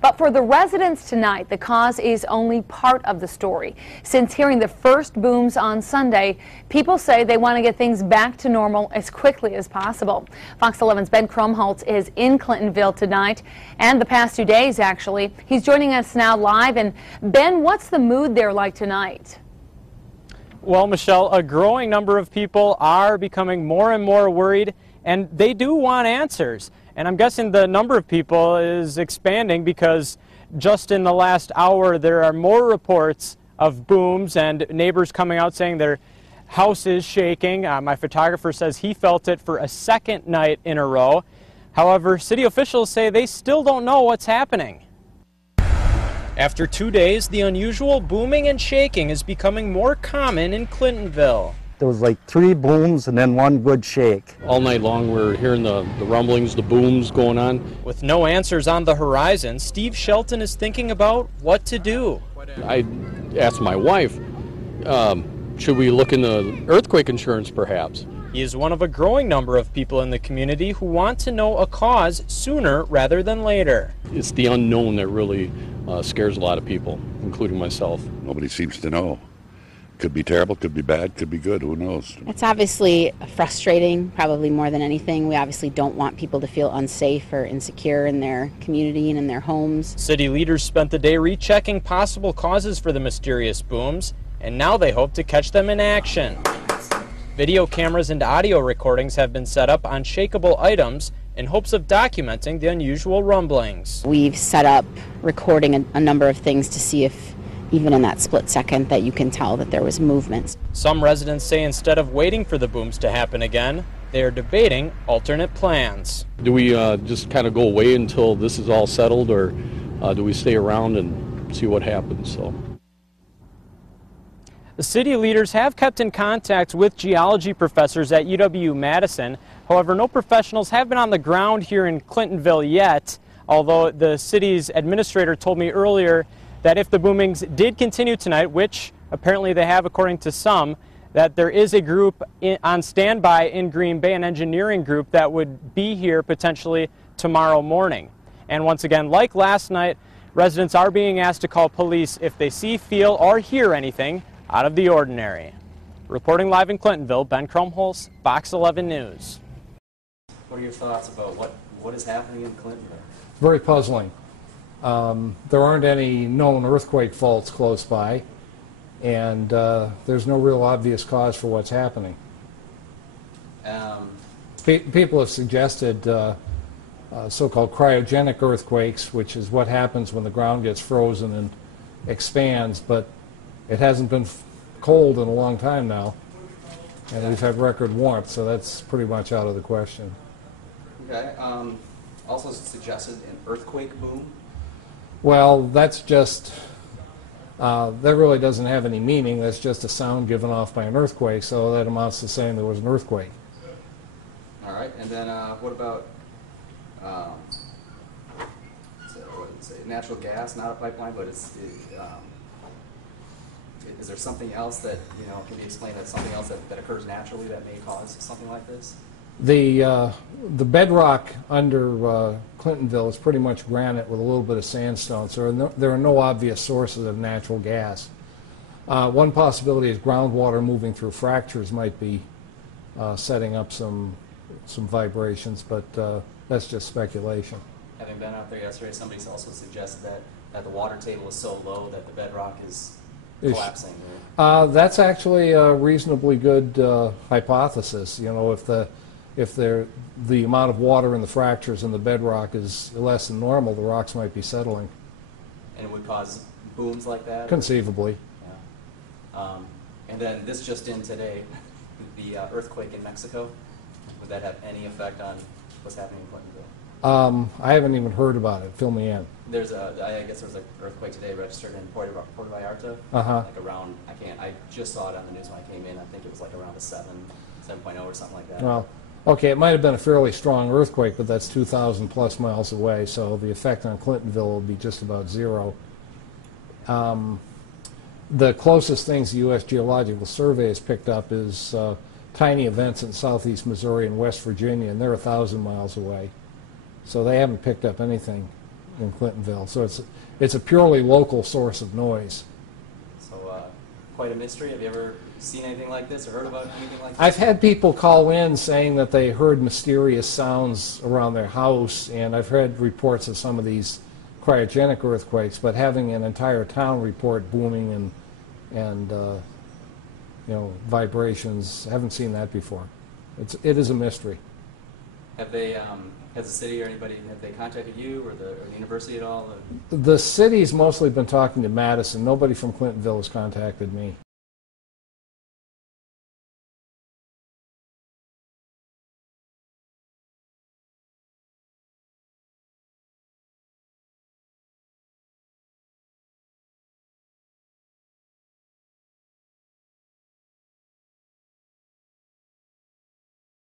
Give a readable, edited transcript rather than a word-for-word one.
But for the residents tonight, the cause is only part of the story. Since hearing the first booms on Sunday, people say they want to get things back to normal as quickly as possible. Fox 11's Ben Krumholtz is in Clintonville tonight, and the past 2 days, actually. He's joining us now live. And Ben, what's the mood there like tonight? Well, Michelle, a growing number of people are becoming more and more worried, and they do want answers. And I'm guessing the number of people is expanding because just in the last hour there are more reports of booms and neighbors coming out saying their house is shaking. My photographer says he felt it for a second night in a row. However, city officials say they still don't know what's happening. After 2 days, the unusual booming and shaking is becoming more common in Clintonville. There was like 3 booms and then 1 good shake. All night long we're hearing the rumblings, the booms going on. With no answers on the horizon, Steve Shelton is thinking about what to do. I asked my wife, should we look into earthquake insurance perhaps? He is one of a growing number of people in the community who want to know a cause sooner rather than later. It's the unknown that really scares a lot of people, including myself. Nobody seems to know. Could be terrible, could be bad, could be good, who knows? It's obviously frustrating, probably more than anything. We obviously don't want people to feel unsafe or insecure in their community and in their homes. City leaders spent the day rechecking possible causes for the mysterious booms, and now they hope to catch them in action. Video cameras and audio recordings have been set up on shakeable items in hopes of documenting the unusual rumblings. We've set up recording a number of things to see if even in that split second that you can tell that there was movement. Some residents say instead of waiting for the booms to happen again, they are debating alternate plans. Do we just kind of go away until this is all settled, or do we stay around and see what happens? So, the city leaders have kept in contact with geology professors at UW-Madison. However, no professionals have been on the ground here in Clintonville yet, although the city's administrator told me earlier that if the boomings did continue tonight, which apparently they have according to some, that there is a group on standby in Green Bay, an engineering group that would be here potentially tomorrow morning. And once again, like last night, residents are being asked to call police if they see, feel, or hear anything out of the ordinary. Reporting live in Clintonville, Ben Krumholtz, Fox 11 News. What are your thoughts about what is happening in Clintonville? Very puzzling. There aren't any known earthquake faults close by, and there's no real obvious cause for what's happening. People have suggested so-called cryogenic earthquakes, which is what happens when the ground gets frozen and expands, but it hasn't been cold in a long time now, and we've had record warmth, so that's pretty much out of the question. Okay. Also suggested an earthquake boom. Well, that's just, that really doesn't have any meaning. That's just a sound given off by an earthquake, so that amounts to saying there was an earthquake. All right, and then what about natural gas, not a pipeline, but is there something else that, can be explained as something else that occurs naturally that may cause something like this? The bedrock under Clintonville is pretty much granite with a little bit of sandstone, so there are no obvious sources of natural gas. One possibility is groundwater moving through fractures might be setting up some vibrations, but that's just speculation. Having been out there yesterday, somebody also suggested that the water table is so low that the bedrock is collapsing. That's actually a reasonably good hypothesis. If the amount of water in the fractures in the bedrock is less than normal, the rocks might be settling. And it would cause booms like that? Conceivably. Yeah. And then this just in today, the earthquake in Mexico, would that have any effect on what's happening in Clintonville? I haven't even heard about it. Fill me in. I guess there was an earthquake today registered in Puerto Vallarta. Like around, I just saw it on the news when I came in. I think it was like around a 7.0 or something like that. Well, okay, it might have been a fairly strong earthquake, but that's 2,000 plus miles away, so the effect on Clintonville will be just about zero. The closest things the U.S. Geological Survey has picked up is tiny events in southeast Missouri and West Virginia, and they're 1,000 miles away. So they haven't picked up anything in Clintonville. So it's a purely local source of noise. So quite a mystery. Have you ever seen anything like this or heard about anything like this? I've had people call in saying that they heard mysterious sounds around their house, and I've heard reports of some of these cryogenic earthquakes, but having an entire town report booming and you know, vibrations, I haven't seen that before. It is a mystery. Have they, has the city or anybody, have they contacted you or the university at all? The city's mostly been talking to Madison. Nobody from Clintonville has contacted me.